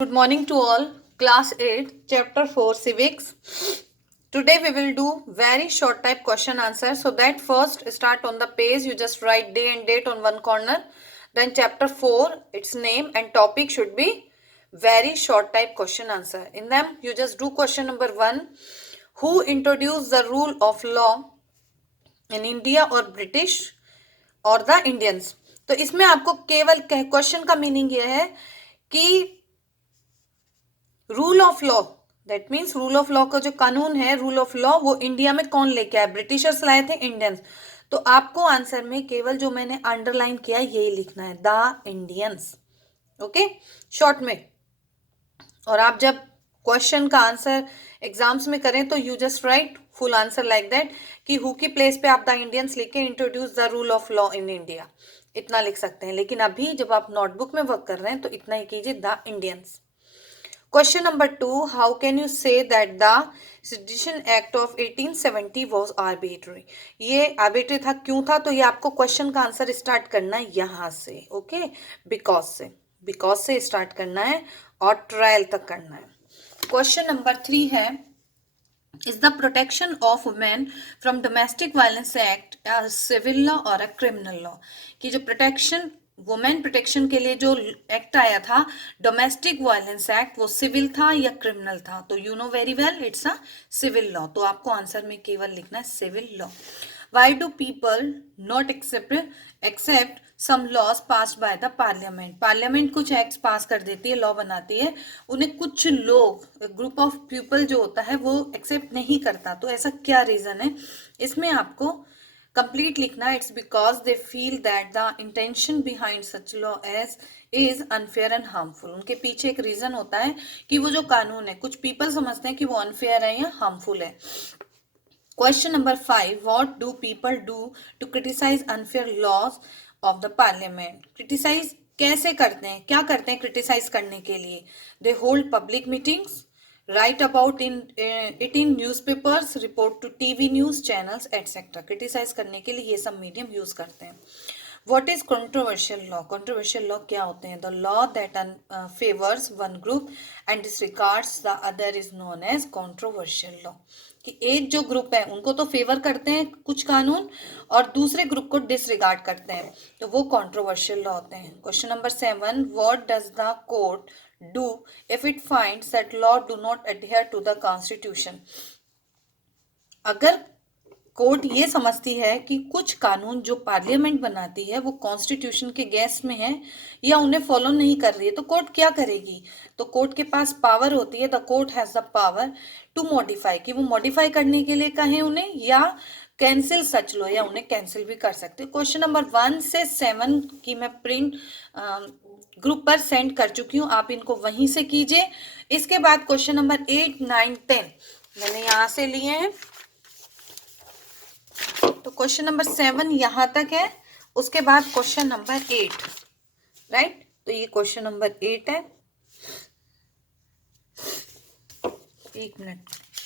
Good morning to all. Class 8, Chapter 4, Civics. Today we will do very short type question answer. So that first start on the page. You just write day and date on one corner. Then Chapter 4, its name and topic should be very short type question answer. In them, you just do question number 1. Who introduced the rule of law in India or British और the Indians? तो इसमें आपको केवल question का meaning यह है कि rule of law, that means rule of law का जो कानून है, रूल ऑफ लॉ, वो इंडिया में कौन लेके आया? ब्रिटिशर्स लाए थे, इंडियंस। तो आपको आंसर में केवल जो मैंने अंडरलाइन किया यही लिखना है, द इंडियंस। ओके, शॉर्ट में। और आप जब क्वेश्चन का आंसर एग्जाम्स में करें तो you just right full answer like that कि हु की प्लेस पे आप द इंडियंस लेके introduce the rule of law in India, इतना लिख सकते हैं। लेकिन अभी जब आप नोटबुक में वर्क कर रहे हैं तो इतना ही कीजिए, the Indians. Question number 2. How can you say that the Sedition Act of 1870 was arbitrary? ये arbitrary था, क्यों था? तो ये आपको क्वेश्चन का आंसर स्टार्ट करना है यहाँ से, ओके, बिकॉज से स्टार्ट करना है और ट्रायल तक करना है। क्वेश्चन नंबर 3 है, is the protection of women from domestic violence act a civil law or a criminal law? कि जो प्रोटेक्शन, वुमेन प्रोटेक्शन के लिए जो एक्ट आया था, डोमेस्टिक वायलेंस एक्ट, वो सिविल था या क्रिमिनल था? तो you know very well it's a civil law. तो आपको आंसर में केवल लिखना है civil law. Why do people not accept some laws passed by the parliament? Parliament कुछ एक्ट्स पास कर देती है, लॉ बनाती है, उन्हें कुछ लोग, ग्रुप ऑफ पीपल जो होता है वो एक्सेप्ट नहीं करता। तो ऐसा क्या रीजन है? इसमें आपको कंप्लीट लिखना है, it's because they feel that the intention behind such law as is unfair and harmful. उनके पीछे एक रीजन होता है कि वो जो कानून है, कुछ पीपल समझते हैं कि वो अनफेयर है या हार्मफुल है। Question number 5. What do people do to criticise unfair laws of the parliament? Criticise कैसे करते हैं, क्या करते हैं क्रिटिसाइज करने के लिए? They hold public meetings, write about it in newspapers, report to TV news channels etcetera. Criticise करने के लिए ये सब मीडियम यूज करते हैं। What is controversial law? Controversial law क्या होते हैं? The law that favors one group and disregards the other is known as controversial law. कि एक जो ग्रुप है उनको तो फेवर करते हैं कुछ कानून और दूसरे ग्रुप को डिसरिगार्ड करते हैं, तो वो कंट्रोवर्शियल लॉ होते हैं। Question number 7. What does the court do if it finds that law do not adhere to the constitution? अगर कोर्ट ये समझती है कि कुछ कानून जो पार्लियामेंट बनाती है वो कॉन्स्टिट्यूशन के गेंस्ट में है या उन्हें फॉलो नहीं कर रही है, तो कोर्ट क्या करेगी? तो कोर्ट के पास पावर होती है, the court has the power to modify, कि वो मॉडिफाई करने के लिए कहें उन्हें, या कैंसिल सच लो, या उन्हें कैंसिल भी कर सकते हो। क्वेश्चन नंबर 1 से 7 की मैं प्रिंट ग्रुप पर सेंड कर चुकी हूँ, आप इनको वहीं से कीजिए। इसके बाद क्वेश्चन नंबर 8, 9, 10 मैंने यहाँ से लिए हैं। तो क्वेश्चन नंबर 7 यहां तक है, उसके बाद क्वेश्चन नंबर 8, राइट? तो ये क्वेश्चन नंबर 8 है। एक मिनट,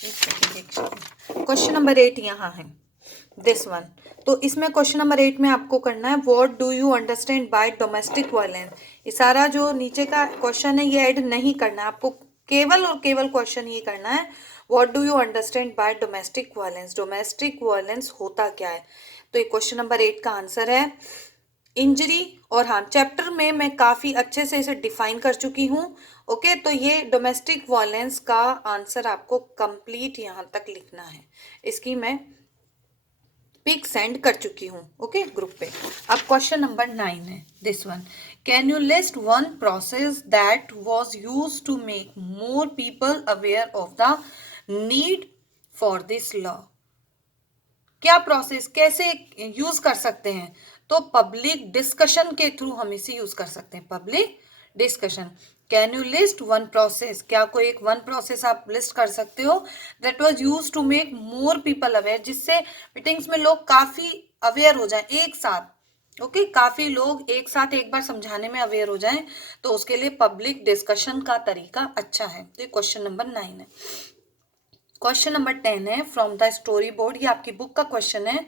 एक सेकेंड। क्वेश्चन नंबर 8 यहाँ है, दिस वन। तो इसमें क्वेश्चन नंबर 8 में आपको करना है, what do you understand by domestic violence? ये सारा जो नीचे का क्वेश्चन है ये ऐड नहीं करना है, आपको केवल और केवल क्वेश्चन ये करना है, what do you understand by domestic violence? Domestic violence होता क्या है? तो ये क्वेश्चन नंबर 8 का आंसर है इंजरी और हार्म। चैप्टर में मैं काफी अच्छे से इसे डिफाइन कर चुकी हूँ, ओके। तो ये डोमेस्टिक वायलेंस का आंसर आपको कंप्लीट यहाँ तक लिखना है। इसकी मैं पिक सेंड कर चुकी हूँ, ओके, ग्रुप पे। अब क्वेश्चन नंबर 9 है, this one. Can you list one process that was used to make more people aware of the need for this law? क्या प्रोसेस, कैसे यूज कर सकते हैं? तो पब्लिक डिस्कशन के थ्रू हम इसे यूज कर सकते हैं, public discussion. Can you list one process? क्या कोई एक वन प्रोसेस आप लिस्ट कर सकते हो that was use to make more people aware, जिससे मीटिंग्स में लोग काफी अवेयर हो जाएं एक साथ, ओके, काफी लोग एक साथ एक बार समझाने में अवेयर हो जाएं, तो उसके लिए पब्लिक डिस्कशन का तरीका अच्छा है। तो क्वेश्चन नंबर 9 है। क्वेश्चन नंबर 10 है फ्रॉम द स्टोरी बोर्ड। ये आपकी बुक का क्वेश्चन है,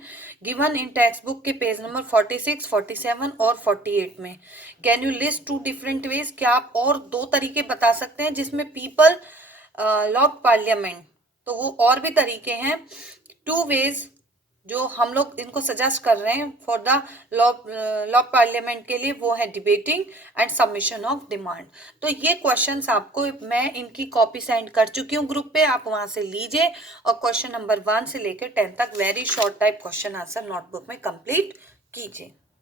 गिवन इन टेक्स्ट बुक के पेज नंबर 46, 47 और 48 में। Can you list two different ways, क्या आप और दो तरीके बता सकते हैं जिसमें पीपल लॉ पार्लियामेंट, तो वो और भी तरीके हैं। टू वेज जो हम लोग इनको सजेस्ट कर रहे हैं फॉर द लॉ पार्लियामेंट के लिए, वो है debating and submission of demand. तो ये क्वेश्चंस आपको मैं इनकी कॉपी सेंड कर चुकी हूँ ग्रुप पे, आप वहां से लीजिए और क्वेश्चन नंबर 1 से लेकर 10 तक very short type question answer notebook में कंप्लीट कीजिए।